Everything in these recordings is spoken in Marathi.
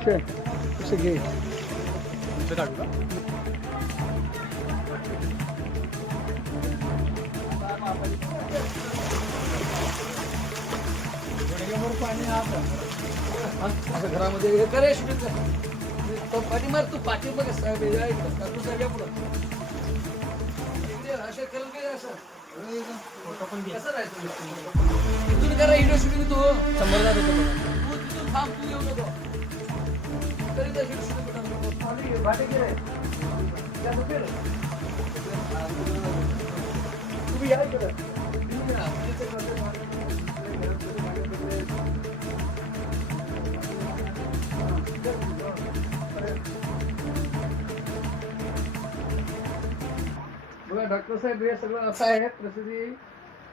ओके तसे घे. तुमचं काढू का? असं घरामध्ये हे करे शूटिंग कर पाठी मार तू पाठी बघ साहेब तू साहेब या पुढं असं करून काय असं कसं राहायचं इथून करा व्हिडिओ शूटिंग तू 100,000 रुपये बघा. तू तिथून थांब तू येऊ नको तरी त्या व्हिडिओ शूटिंग करून भाटे गेले त्याचं केलं तुम्ही या इकडं तुम्ही या. बघा डॉक्टर साहेब हे सगळं असं आहे परिस्थिती.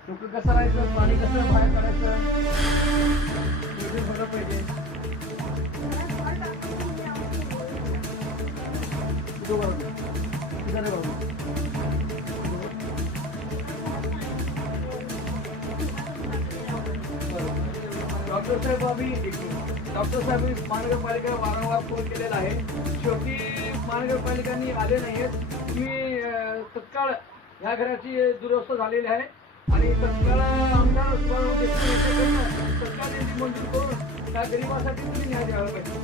डॉक्टर कसं राहायचं पाणी कसं बाहेर काढायचं हे भरलं पाहिजे. डॉक्टर साहेब डॉक्टर साहेब महानगरपालिकेला वारंवार फोन केलेला आहे. शेवटी महानगरपालिकांनी आले नाहीत. तुम्ही तत्काळ ह्या घराची दुरवस्था झालेली आहे आणि तत्काळ आमदार तत्काळ निधी मंजूर करून त्या गरिबासाठी तुम्ही न्याय द्यायला पाहिजे.